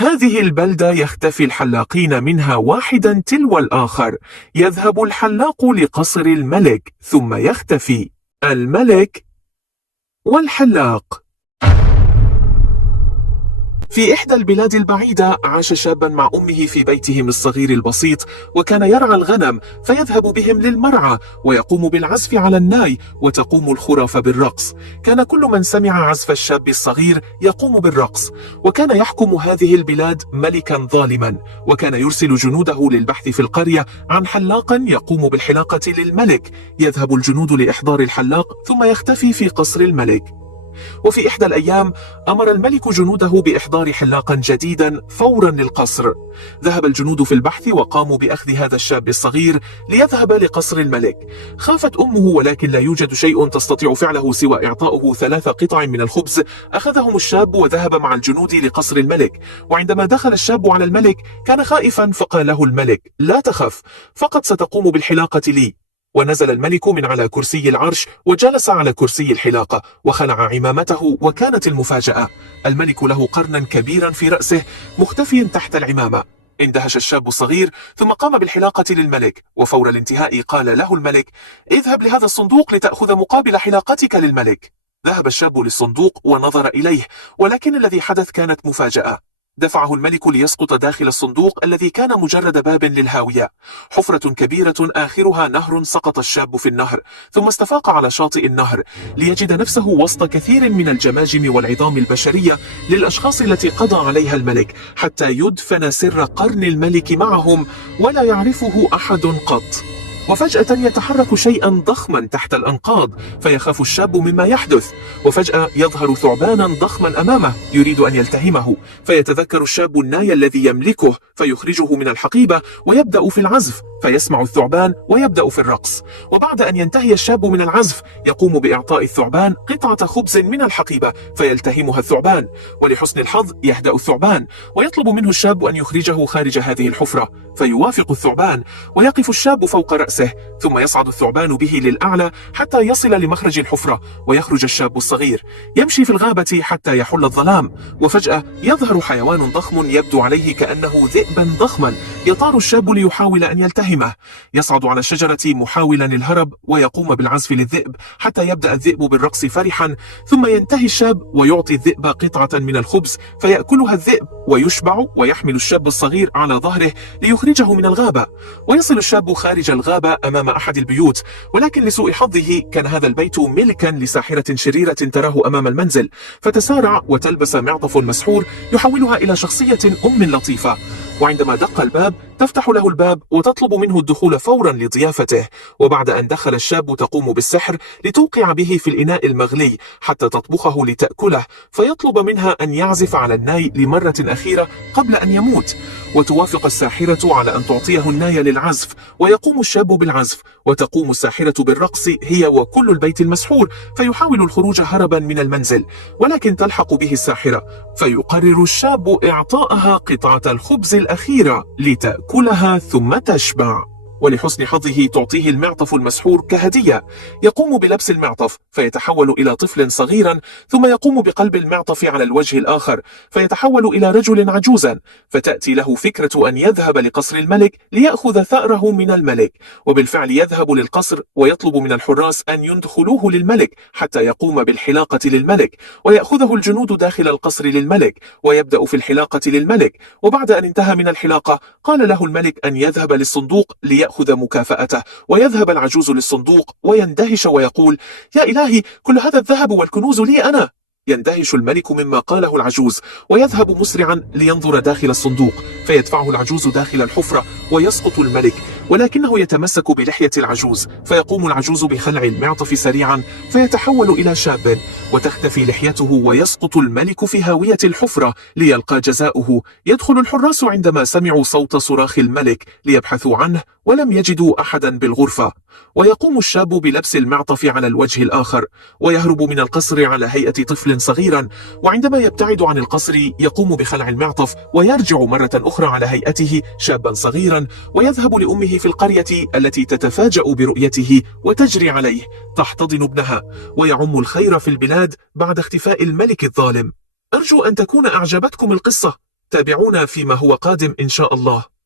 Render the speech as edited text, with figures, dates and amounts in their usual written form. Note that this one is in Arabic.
هذه البلدة يختفي الحلاقين منها واحدا تلو الآخر. يذهب الحلاق لقصر الملك ثم يختفي الملك والحلاق. في إحدى البلاد البعيدة عاش شابا مع أمه في بيتهم الصغير البسيط، وكان يرعى الغنم فيذهب بهم للمرعى ويقوم بالعزف على الناي، وتقوم الخرافة بالرقص. كان كل من سمع عزف الشاب الصغير يقوم بالرقص. وكان يحكم هذه البلاد ملكا ظالما، وكان يرسل جنوده للبحث في القرية عن حلاق يقوم بالحلاقة للملك. يذهب الجنود لإحضار الحلاق ثم يختفي في قصر الملك. وفي إحدى الأيام أمر الملك جنوده بإحضار حلاقا جديدا فورا للقصر. ذهب الجنود في البحث وقاموا بأخذ هذا الشاب الصغير ليذهب لقصر الملك. خافت أمه، ولكن لا يوجد شيء تستطيع فعله سوى إعطاؤه 3 قطع من الخبز. أخذهم الشاب وذهب مع الجنود لقصر الملك. وعندما دخل الشاب على الملك كان خائفا، فقال له الملك: لا تخف، فقط ستقوم بالحلاقة لي. ونزل الملك من على كرسي العرش وجلس على كرسي الحلاقة وخلع عمامته. وكانت المفاجأة: الملك له قرنا كبيرا في رأسه مختفي تحت العمامة. اندهش الشاب الصغير ثم قام بالحلاقة للملك، وفور الانتهاء قال له الملك: اذهب لهذا الصندوق لتأخذ مقابل حلاقتك للملك. ذهب الشاب للصندوق ونظر إليه، ولكن الذي حدث كانت مفاجأة. دفعه الملك ليسقط داخل الصندوق الذي كان مجرد باب للهاوية. حفرة كبيرة آخرها نهر. سقط الشاب في النهر ثم استفاق على شاطئ النهر ليجد نفسه وسط كثير من الجماجم والعظام البشرية للأشخاص التي قضى عليها الملك، حتى يدفن سر قرن الملك معهم ولا يعرفه أحد قط. وفجأة يتحرك شيئا ضخما تحت الأنقاض، فيخاف الشاب مما يحدث. وفجأة يظهر ثعبانا ضخما أمامه يريد أن يلتهمه، فيتذكر الشاب الناي الذي يملكه فيخرجه من الحقيبة ويبدأ في العزف. فيسمع الثعبان ويبدأ في الرقص. وبعد أن ينتهي الشاب من العزف يقوم بإعطاء الثعبان قطعة خبز من الحقيبة فيلتهمها الثعبان. ولحسن الحظ يهدأ الثعبان ويطلب منه الشاب أن يخرجه خارج هذه الحفرة، فيوافق الثعبان ويقف الشاب فوق رأسه، ثم يصعد الثعبان به للأعلى حتى يصل لمخرج الحفرة ويخرج الشاب الصغير. يمشي في الغابة حتى يحل الظلام، وفجأة يظهر حيوان ضخم يبدو عليه كأنه ذئبا ضخما. يطار الشاب ليحاول أن يلتهمه. يصعد على الشجرة محاولا الهرب ويقوم بالعزف للذئب حتى يبدأ الذئب بالرقص فرحا. ثم ينتهي الشاب ويعطي الذئب قطعة من الخبز فيأكلها الذئب ويشبع، ويحمل الشاب الصغير على ظهره ليخرجه من الغابة. ويصل الشاب خارج الغابة أمام أحد البيوت، ولكن لسوء حظه كان هذا البيت ملكا لساحرة شريرة تراه أمام المنزل، فتسارع وتلبس معطف مسحور يحولها إلى شخصية لطيفة. وعندما دق الباب تفتح له الباب وتطلب منه الدخول فورا لضيافته. وبعد أن دخل الشاب تقوم بالسحر لتوقع به في الإناء المغلي حتى تطبخه لتأكله، فيطلب منها أن يعزف على الناي لمرة أخيرة قبل أن يموت. وتوافق الساحرة على أن تعطيه الناي للعزف، ويقوم الشاب بالعزف، وتقوم الساحرة بالرقص هي وكل البيت المسحور. فيحاول الخروج هربا من المنزل، ولكن تلحق به الساحرة، فيقرر الشاب إعطائها قطعة الخبز الأخيرة لتأكلها ثم تشبع. ولحسن حظه تعطيه المعطف المسحور كهدية. يقوم بلبس المعطف فيتحول إلى طفل صغيرا، ثم يقوم بقلب المعطف على الوجه الآخر فيتحول إلى رجل عجوزا. فتأتي له فكرة أن يذهب لقصر الملك ليأخذ ثأره من الملك. وبالفعل يذهب للقصر ويطلب من الحراس أن يدخلوه للملك حتى يقوم بالحلاقة للملك. ويأخذه الجنود داخل القصر للملك ويبدأ في الحلاقة للملك. وبعد أن انتهى من الحلاقة قال له الملك أن يذهب للصندوق ليأخذ مكافأته. ويذهب العجوز للصندوق ويندهش ويقول: يا إلهي، كل هذا الذهب والكنوز لي أنا. يندهش الملك مما قاله العجوز ويذهب مسرعا لينظر داخل الصندوق، فيدفعه العجوز داخل الحفرة ويسقط الملك، ولكنه يتمسك بلحية العجوز. فيقوم العجوز بخلع المعطف سريعا فيتحول إلى شاب وتختفي لحيته، ويسقط الملك في هاوية الحفرة ليلقى جزاؤه. يدخل الحراس عندما سمعوا صوت صراخ الملك ليبحثوا عنه ولم يجدوا أحدا بالغرفة. ويقوم الشاب بلبس المعطف على الوجه الآخر ويهرب من القصر على هيئة طفل صغيرا. وعندما يبتعد عن القصر يقوم بخلع المعطف ويرجع مرة أخرى على هيئته شابا صغيرا، ويذهب لأمه في القرية التي تتفاجأ برؤيته وتجري عليه تحتضن ابنها، ويعم الخير في البلاد بعد اختفاء الملك الظالم. أرجو أن تكون أعجبتكم القصة. تابعونا فيما هو قادم إن شاء الله.